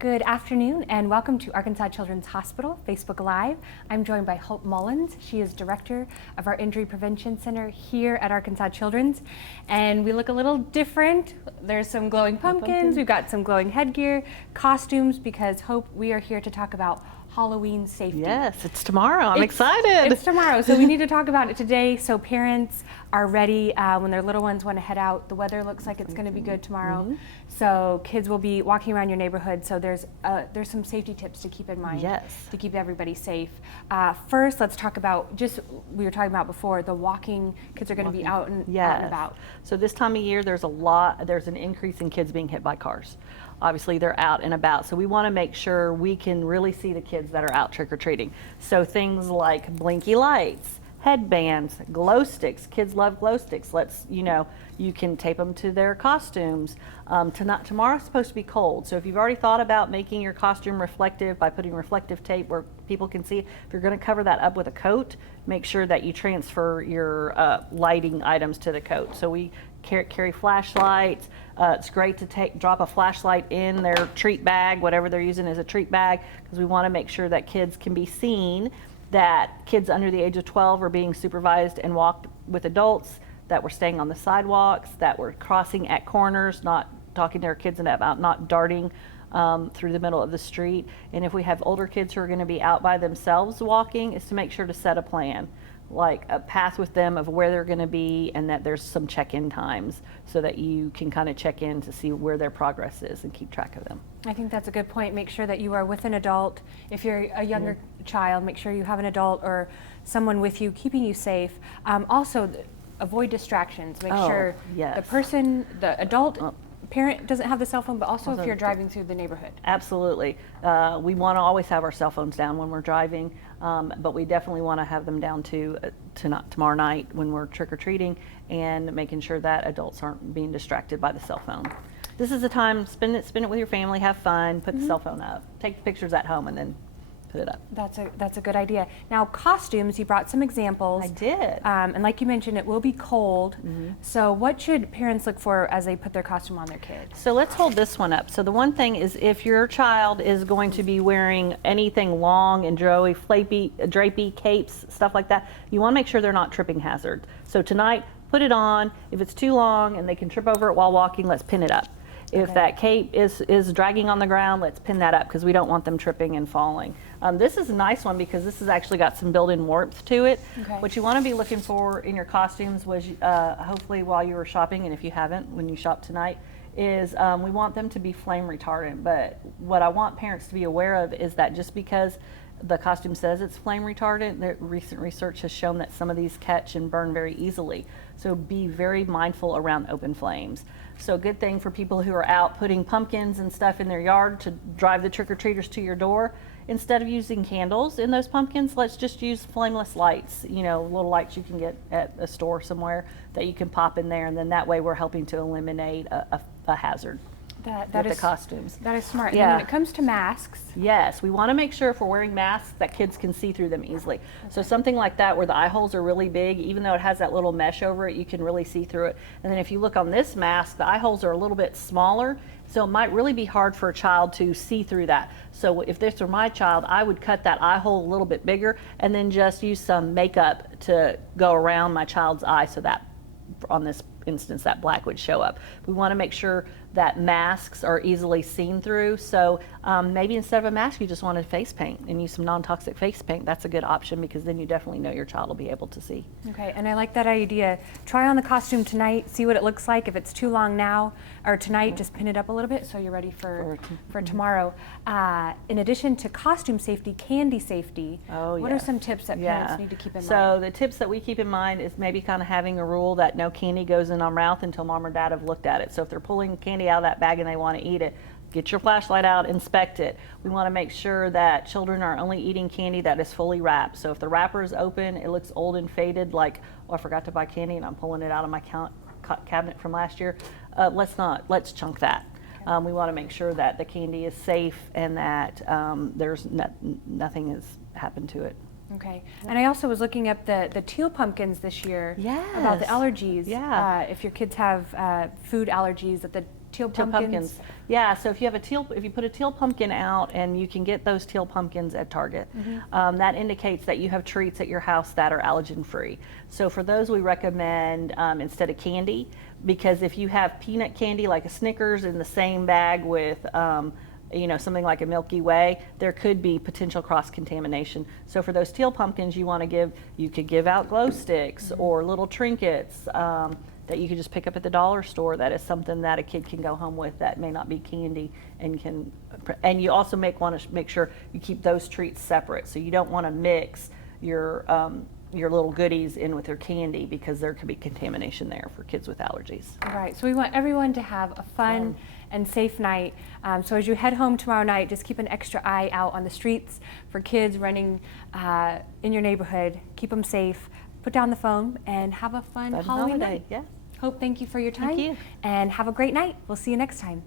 Good afternoon and welcome to Arkansas Children's Hospital Facebook Live. I'm joined by Hope Mullins. She is director of our Injury Prevention Center here at Arkansas Children's. And we look a little different. There's some glowing pumpkins, we've got some glowing headgear, costumes, because Hope, we are here to talk about Halloween safety. Yes, it's tomorrow. I'm excited. It's tomorrow, so we need to talk about it today so parents are ready when their little ones want to head out. The weather looks like it's going to be good tomorrow, so kids will be walking around your neighborhood. So there's some safety tips to keep in mind to keep everybody safe. First, let's talk about we were talking about before, the walking. Kids are going to be out and about. So this time of year, there's an increase in kids being hit by cars. Obviously they're out and about, so we want to make sure we can really see the kids that are out trick-or-treating. So things like blinky lights, headbands, glow sticks. Kids love glow sticks. You can tape them to their costumes. Tomorrow's supposed to be cold, so if you've already thought about making your costume reflective by putting reflective tape where people can see, if you're going to cover that up with a coat, make sure that you transfer your lighting items to the coat. So we carry flashlights. It's great to drop a flashlight in their treat bag, whatever they're using as a treat bag, because we want to make sure that kids can be seen, that kids under the age of 12 are being supervised and walked with adults, that we're staying on the sidewalks, that we're crossing at corners, not talking to our kids about not darting through the middle of the street. And if we have older kids who are going to be out by themselves walking, is to make sure to set a plan, like a path with them of where they're going to be, and that there's some check-in times so that you can kind of check in to see where their progress is and keep track of them. I think that's a good point. Make sure that you are with an adult. If you're a younger child, make sure you have an adult or someone with you keeping you safe. Also, avoid distractions. Make sure the adult parent doesn't have the cell phone, but also if you're driving through the neighborhood. Absolutely. We want to always have our cell phones down when we're driving, but we definitely want to have them down tomorrow night when we're trick-or-treating, and making sure that adults aren't being distracted by the cell phone. This is the time, spend it with your family, have fun, put the cell phone up, take pictures at home, and then put it up. That's a good idea. Now, costumes, you brought some examples. I did. And like you mentioned, it will be cold. So what should parents look for as they put their costume on their kids? So let's hold this one up. So the one thing is, if your child is going to be wearing anything long and drapey, capes, stuff like that, you want to make sure they're not tripping hazards. So tonight, put it on. If it's too long and they can trip over it while walking, let's pin it up. If that cape is dragging on the ground, let's pin that up, because we don't want them tripping and falling. This is a nice one because this has actually got some built-in warmth to it. What you want to be looking for in your costumes was, hopefully while you were shopping, and if you haven't, when you shop tonight, is we want them to be flame retardant. But what I want parents to be aware of is that just because the costume says it's flame retardant, recent research has shown that some of these catch and burn very easily. So be very mindful around open flames. So a good thing for people who are out putting pumpkins and stuff in their yard to drive the trick-or-treaters to your door, instead of using candles in those pumpkins, let's just use flameless lights, little lights you can get at a store somewhere that you can pop in there, and then that way we're helping to eliminate a hazard. That is the costumes. That is smart. And when it comes to masks, yes, we want to make sure if we're wearing masks that kids can see through them easily. So something like that where the eye holes are really big, even though it has that little mesh over it, you can really see through it. And then if you look on this mask, the eye holes are a little bit smaller, so it might really be hard for a child to see through that. So if this were my child, I would cut that eye hole a little bit bigger and then just use some makeup to go around my child's eye, so that on this instance that black would show up. We want to make sure that masks are easily seen through, so maybe instead of a mask you just want to face paint and use some non-toxic face paint. That's a good option, because then you definitely know your child will be able to see. Okay, and I like that idea. Try on the costume tonight, see what it looks like. If it's too long now or tonight, just pin it up a little bit so you're ready for tomorrow. In addition to costume safety, candy safety, what are some tips that parents need to keep in mind? So the tips that we keep in mind is maybe kind of having a rule that no candy goes in our mouth until mom or dad have looked at it. So if they're pulling candy out of that bag and they want to eat it, get your flashlight out, inspect it. We want to make sure that children are only eating candy that is fully wrapped. So if the wrapper is open, it looks old and faded, like, oh, I forgot to buy candy and I'm pulling it out of my cabinet from last year, let's chunk that. We want to make sure that the candy is safe and that there's nothing has happened to it. Okay, and I also was looking up the teal pumpkins this year about the allergies. If your kids have food allergies, that the teal pumpkins. Yeah, so if you put a teal pumpkin out, and you can get those teal pumpkins at Target, that indicates that you have treats at your house that are allergen free. So for those, we recommend instead of candy, because if you have peanut candy like a Snickers in the same bag with something like a Milky Way, there could be potential cross-contamination. So for those teal pumpkins, you could give out glow sticks or little trinkets that you could just pick up at the dollar store. That is something that a kid can go home with that may not be candy, and you also want to make sure you keep those treats separate. So you don't want to mix your little goodies in with your candy, because there could be contamination there for kids with allergies. Right, so we want everyone to have a fun and safe night. So as you head home tomorrow night, just keep an extra eye out on the streets for kids running in your neighborhood. Keep them safe. Put down the phone and have a fun Halloween night. Yeah. Hope, thank you for your time. Thank you. And have a great night. We'll see you next time.